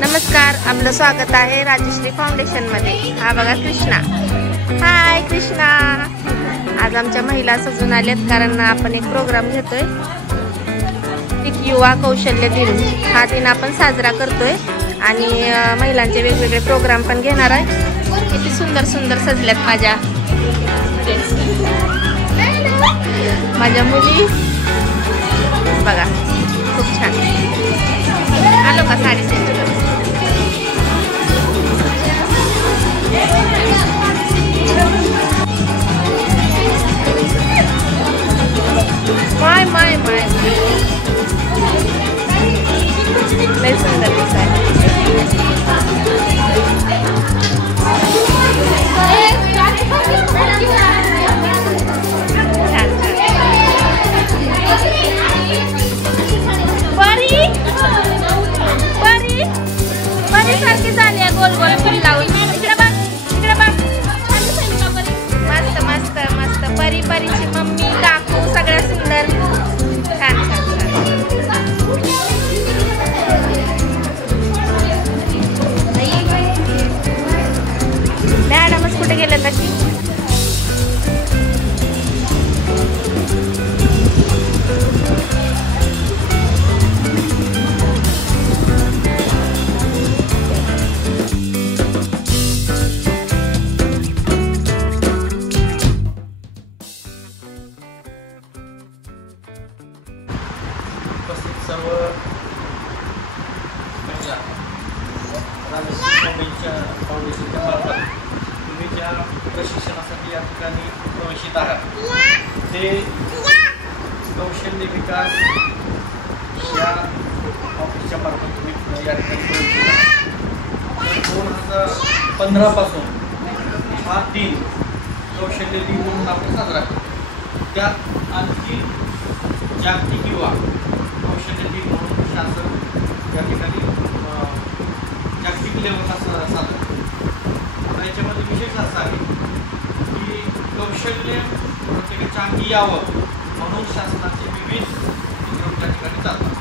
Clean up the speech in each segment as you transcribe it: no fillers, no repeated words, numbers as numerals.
नमस्कार, आपलं स्वागत आहे राजश्री फाउंडेशन मध्ये। हा बघा कृष्णा। हाय कृष्णा। आज आमच्या महिला सजून आल्यात कारण आपण एक प्रोग्राम घेतोय, एक युवा कौशल्य दिन। हा दिन आपण साजरा करतोय आणि महिलांचे वेगवेगळे प्रोग्राम पण घेणार आहे। किती सुंदर सुंदर सजल्यात माझ्या मुली बघा, खूप छान। आलो का साडी सेट? माय माय माय लय सुंदर परी सारखी झाली आहे, गोल गोल फुल लावून। इकडे बघ, इकडे बघ, मस्त मस्त मस्त। परी परीची मम्मी काकू सगळ्या सुंदर, छान छान छान। मॅडमच कुठे गेल्या तशी? सर्व महिला राजश्री फाउंडेशनच्या मार्फत तुम्ही ज्या प्रशिक्षणासाठी या ठिकाणी प्रवेशित आहात ते कौशल्य विकास या ऑफिसच्या मार्फत तुम्ही या ठिकाणी प्रवेशित आहात। 2015 पासून हा दिन कौशल्य दिन म्हणून आपण साजरा करतो। त्यात आणखी जागतिक युवा कौशल्य दिन म्हणून शासन या ठिकाणी जागतिक लेवलला साजरा करतो। याच्यामध्ये विशेष असं आहे की कौशल्य प्रत्येकाच्या अंगी यावं म्हणून शासनाचे विविध उपक्रम त्या ठिकाणी चालतात।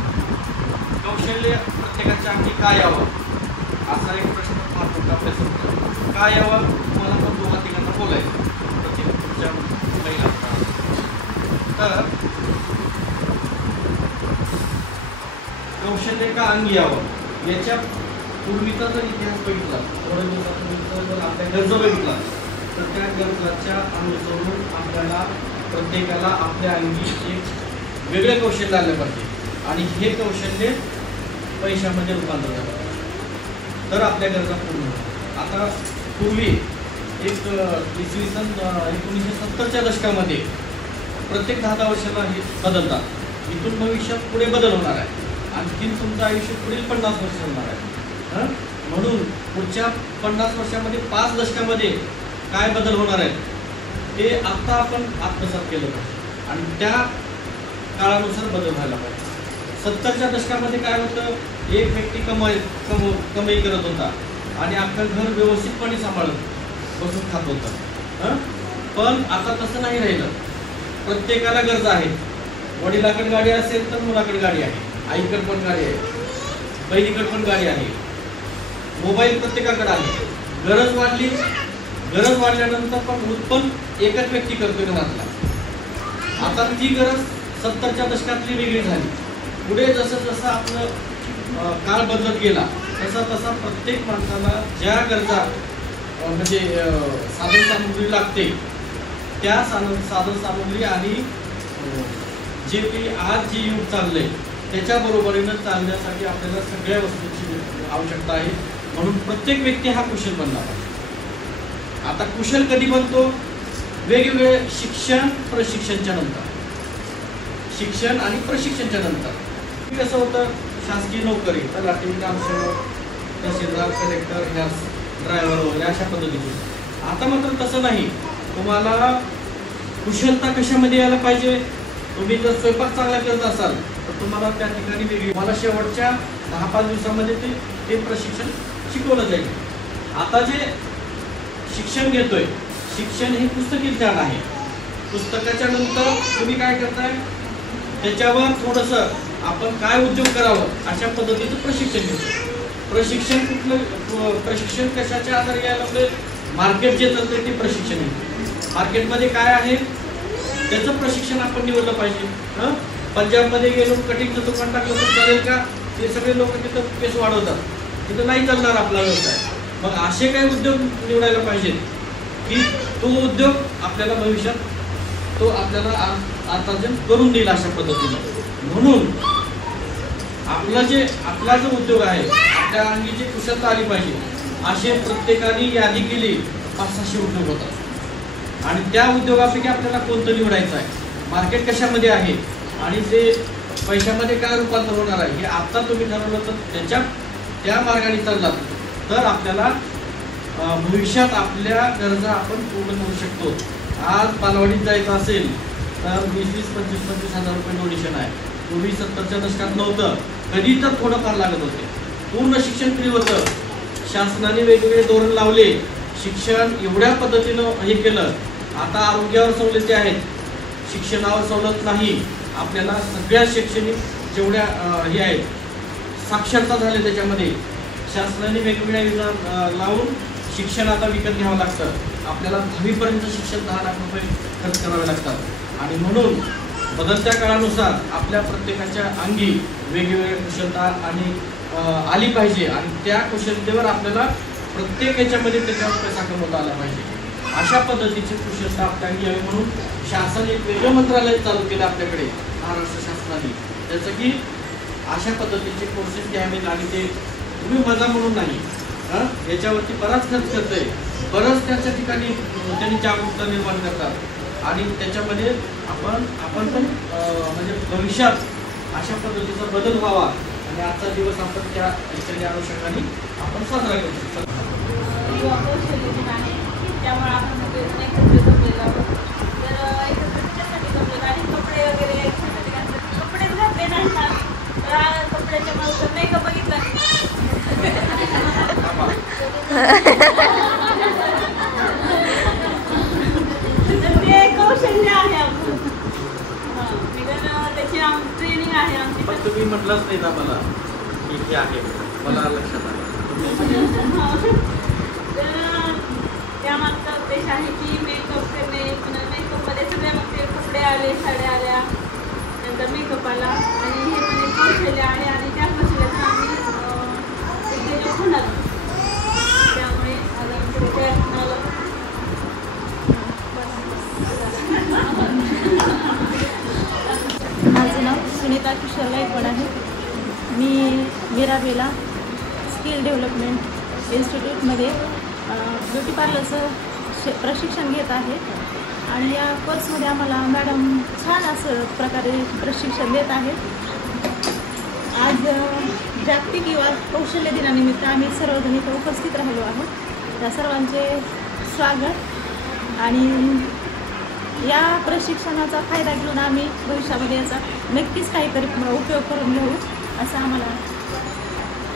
कौशल्य प्रत्येकाच्या अंगी काय यावं असा एक प्रश्न मात्र आपल्यासमोर काय यावं, तुम्हाला पण दोघा तिघांना बोलायचं प्रत्येक पुढच्या महिलांना। तर कौशल्य का अंगी यावं याच्या पूर्वीचा जर इतिहास बघितला, थोड्या दिवसापूर्वीचा जर आपल्या गरजा बघितला तर त्या गरजाच्या अनुसरून आपल्याला प्रत्येकाला आपल्या अंगी एक वेगळे कौशल्य आले पाहिजे आणि हे कौशल्य पैशामध्ये रूपांतर झालं तर आपल्या गरजा पूर्ण होतात। आता पूर्वी एक इसवी सन 1970च्या दशकामध्ये प्रत्येक 10 वर्षाला हे बदलतात। इथून भविष्यात पुढे बदल होणार आहे, आणखीन तुमचं आयुष्य पुढील 50 वर्ष होणार आहे। म्हणून पुढच्या 50 वर्षामध्ये 5 दशकामध्ये काय बदल होणार आहेत ते आता आपण आत्मसात केलं पाहिजे आणि त्या काळानुसार बदल व्हायला पाहिजे। 70च्या दशकामध्ये काय होतं, एक व्यक्ती कमाई करत होता आणि अख्खं घर व्यवस्थितपणे सांभाळत बसून खात होतं। पण आता तसं नाही राहिलं। प्रत्येकाला गरजा आहेत। वडिलाकडे गाडी असेल तर मुलाकडे गाडी आहे, आईकडे पण गाडी आहे, बहिणीकडे पण गाडी आहे, मोबाईल प्रत्येकाकडे आहे। गरज वाढली, गरज वाढल्यानंतर पण उत्पन्न एकच व्यक्ती करतोय घरातला। आता ती गरज 70च्या दशकातली वेगळी झाली। पुढे जसं जसं आपलं काळ बदलत गेला तसा तसा प्रत्येक माणसाला ज्या गरजा म्हणजे साधन सामुग्री लागते त्या साधन सामुग्री आणि जे काही आज जे युग चाललंय त्याच्या बरोबरीनं चालण्यासाठी आपल्याला सगळ्या वस्तूंची आवश्यकता आहे। म्हणून प्रत्येक व्यक्ती हा कुशल बनला पाहिजे। आता कुशल कधी बनतो, वेगवेगळे शिक्षण प्रशिक्षणच्या नंतर, शिक्षण आणि प्रशिक्षणच्या नंतर कसं होतं, शासकीय नोकरी तलाठी, ग्रामसेवक, तहसीलदार, कलेक्टर, गॅस ड्रायव्हर वगैरे अशा पद्धतीने। आता मात्र तसं नाही। तुम्हाला कुशलता कशामध्ये यायला पाहिजे, तुम्ही जर स्वयंपाक चांगला करत असाल तर तुम्हाला त्या ठिकाणी वेगळी मला शेवटच्या 10-5 दिवसामध्ये ते प्रशिक्षण शिकवलं जाईल। आता जे शिक्षण घेतोय, शिक्षण हे पुस्तकी ज्ञान आहे। पुस्तकाच्या नंतर तुम्ही काय करताय, त्याच्यावर थोडंसं आपण काय उद्योग करावं अशा पद्धतीचं प्रशिक्षण घेतो। प्रशिक्षण कशाच्या आधारे घ्यायला लागले? मार्केट जे चालतंय ते प्रशिक्षण आहे. मार्केटमध्ये काय आहे त्याचं प्रशिक्षण आपण निवडलं पाहिजे. पंजाबमध्ये गेलो कटिंगचं दुकान टाकलं तर चालेल का? ते सगळे लोक तिथं केस वाढवतात, तिथं नाही चालणार आपला व्यवसाय. मग असे काही उद्योग निवडायला पाहिजेत की तो उद्योग आपल्याला भविष्यात तो आपल्याला अर्थार्जन करून देईल अशा पद्धतीने. म्हणून आपला जो उद्योग आहे त्या अंगी जी कुशलता आली पाहिजे असे प्रत्येकाने यादी केली 500-600 उद्योग होतात आणि त्या उद्योगापैकी आपल्याला कोणतं निवडायचं आहे, मार्केट कशामध्ये आहे आणि ते पैशामध्ये काय रूपांतर होणार आहे हे आता तुम्ही ठरवलं तर त्या मार्गाने चाललात तर आपल्याला भविष्यात आपल्या गरजा आपण पूर्ण करू शकतो. आज बालवाडीत जायचं असेल तर 20-25 हजार रुपये डोनेशन आहे. पूर्वी 70च्या दशकात नव्हतं, कधी तर थोडंफार लागत होते. पूर्ण शिक्षण फ्री होतं. शासनाने वेगवेगळे धोरण लावले, शिक्षण एवढ्या पद्धतीनं हे केलं. आता आरोग्यावर सवलती आहेत, शिक्षणावर सवलत नाही. आपल्याला सगळ्या शैक्षणिक जेवढ्या हे आहेत साक्षरता झाली त्याच्यामध्ये. शासनाने वेगवेगळ्या योजना लावून शिक्षण आता विकत घ्यावं लागतं. आपल्याला 10वीपर्यंत शिक्षण 10 लाख रुपये खर्च करावे लागतात आणि म्हणून बदलत्या काळानुसार आपल्या प्रत्येकाच्या अंगी वेगवेगळ्या कुशलता आणि आली पाहिजे आणि त्या कुशलतेवर आपल्याला प्रत्येक याच्यामध्ये त्याच्यावर पैसा कमवता आला पाहिजे. अशा पद्धतीची कुशलता आपल्या अंगी यावी म्हणून शासन एक वेगळं मंत्रालय चालू केलं आपल्याकडे महाराष्ट्र शासनाने. त्याचं की अशा पद्धतीचे कोर्सेस घ्यावेत आणि ते तुम्ही मजा म्हणून नाही, याच्यावरती बराच खर्च करतोय, बरंच त्याच्या ठिकाणी त्यांनी जागरूकता निर्माण करतात आणि त्याच्यामध्ये आपण पण म्हणजे भविष्यात अशा पद्धतीचा बदल व्हावा आणि आजचा दिवस आपण त्या अनुषंगाने आपण साजरा करू शकतो. त्यामुळे आपण सगळेजण एकत्र जमलेलो आहोत. तर एकत्र त्याच्यासाठी जमलेलो आणि कपडे वगैरे एकसाठी घातले, कपडेच घातले नाही ना तर कपड्याच्या मला मेकअप बघितला तर ते कौशल्य आहे आपलं. त्याची ट्रेनिंग आहे आमची. पण तुम्ही म्हटलंच नाही ना मला की आहे, मला लक्षात आलं. तर त्यामागचा उद्देश आहे की मेकअप करणे, मेकअपमध्ये सगळ्या मग ते कपडे आले, साड्या आल्या, नंतर मेकअप आला आणि हे पण एक कौशल्य आहे आणि त्या कौशल्याचं आम्ही उद्योजक होणार. त्यामुळे आज आमच्या प्रयत्नाला माझं नाव सुनीता किशोर गायकवाड आहे. मी मीराबेला स्किल डेव्हलपमेंट इन्स्टिट्यूटमध्ये ब्युटी पार्लरचं प्रशिक्षण घेत आहे आणि या कोर्समध्ये आम्हाला मॅडम छान असं प्रकारे प्रशिक्षण देत आहेत. आज जागतिक युवा कौशल्य दिनानिमित्त आम्ही सर्वजण इथं उपस्थित राहिलो आहोत. त्या सर्वांचे स्वागत आणि या प्रशिक्षणाचा फायदा घेऊन आम्ही भविष्यामध्ये याचा नक्कीच काहीतरी उपयोग करून घेऊ असा आम्हाला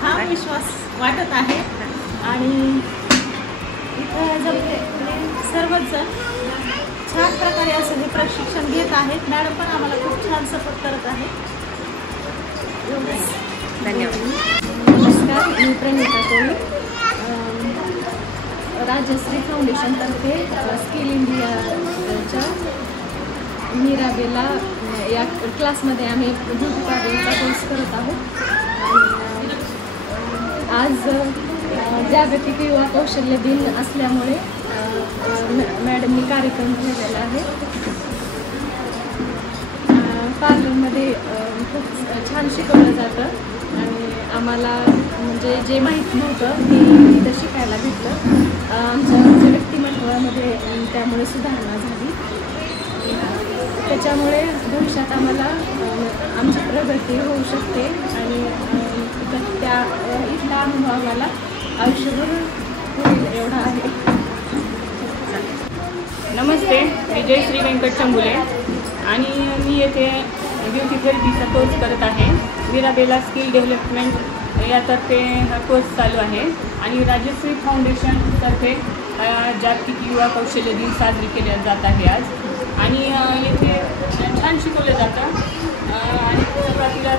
हा विश्वास वाटत आहे. आणि इथं जमले सर्वच जण छान प्रकारे असं हे प्रशिक्षण घेत आहेत. मॅडम पण आम्हाला खूप छान सपोर्ट करत आहे. धन्यवाद. नमस्कार, मी प्रणिता कोळी, राजश्री फाउंडेशनतर्फे स्किल इंडियाच्या मीराबेला या क्लासमध्ये आम्ही ब्युटी पार्लरचा कोर्स करत आहोत. आज जागतिक युवा कौशल्य दिन असल्यामुळे मॅडमनी कार्यक्रम ठेवलेला आहे. पार्लरमध्ये खूप छान शिकवलं जातं आणि आम्हाला म्हणजे जे माहीत नव्हतं ते इथं शिकायला भेटलं. आमच्या व्यक्तिमत्वामध्ये त्यामुळे सुधारणा झाली. त्याच्यामुळे भविष्यात आम्हाला आमची प्रगती होऊ शकते आणि त्या इथला अनुभव आम्हाला आयुष्यभर होईल एवढा आहे. नमस्ते, मी जयश्री व्यंकट चंबुले आणि मी येथे ब्युटी थेरपीचा कोर्स करत आहे. मीराबेला स्किल डेव्हलपमेंट यातर्फे हा कोर्स चालू आहे आणि राजश्री फाउंडेशनतर्फे जागतिक युवा कौशल्य दिन साजरी केले जात आहे आज आणि येथे छान शिकवलं जातं आणि सुरुवातीला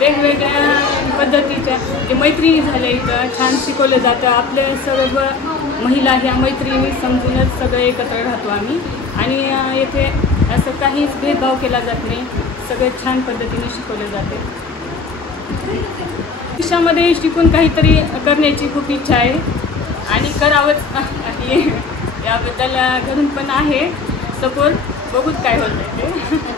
वेगवेगळ्या पद्धतीच्या जे मैत्रिणी झाल्या इथं छान शिकवलं जातं. आपल्या सर्व महिला ह्या मैत्रिणी समजूनच सगळे एकत्र राहतो आम्ही. आणि येथे असं काहीच भेदभाव केला जात नाही. सगळे छान पद्धतीने शिकवले जाते. देशामध्ये शिकून काहीतरी करण्याची खूप इच्छा आहे आणि करावंच आहे. याबद्दल घरून पण आहे सपोर्ट. बघूच काय होतं ते.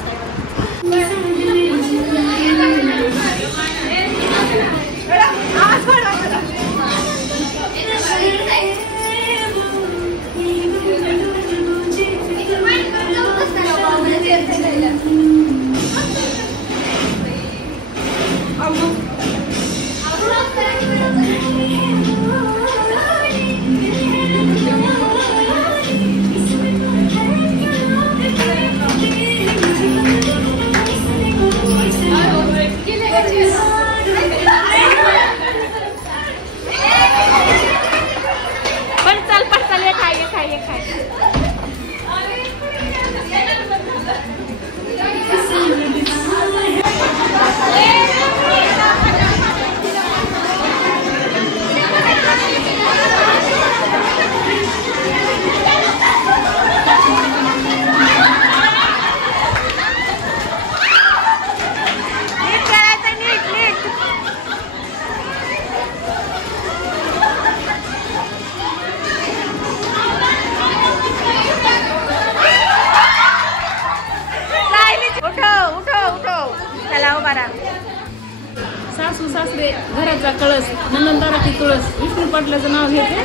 सासू सासरे घराचा कळस नंदनदाराची तुळस विष्णू पाटलाचं नाव घेते.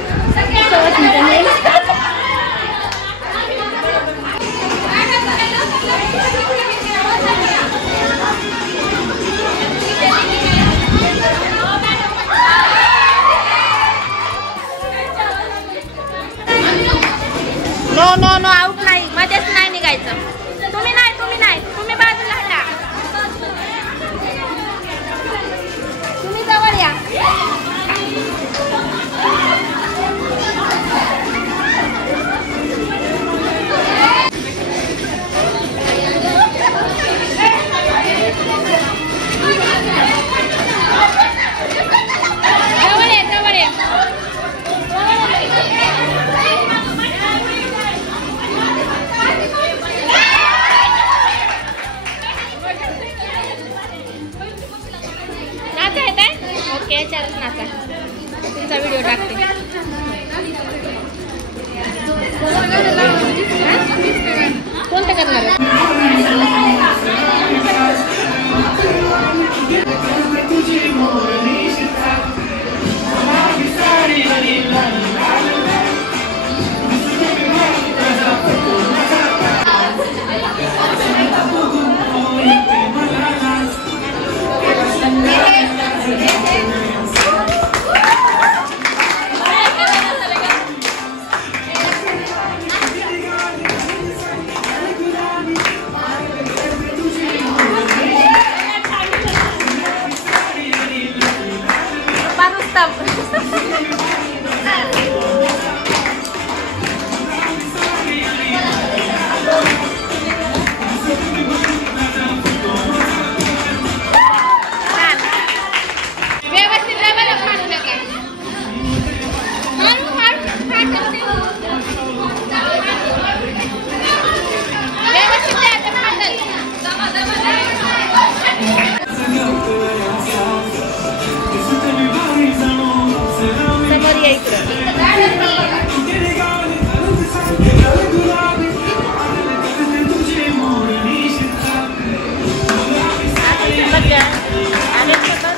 नो नो नो आउट नाही. मध्येच नाही निघायचं. तुम्ही नाही तुम्ही नाही तुम्ही बाजूला हटा. तुम्ही जवळ या. जवळ ये जवळ ये. ओके चल नाचा. तुमचा व्हिडिओ टाकते. कोणतं करणार मजा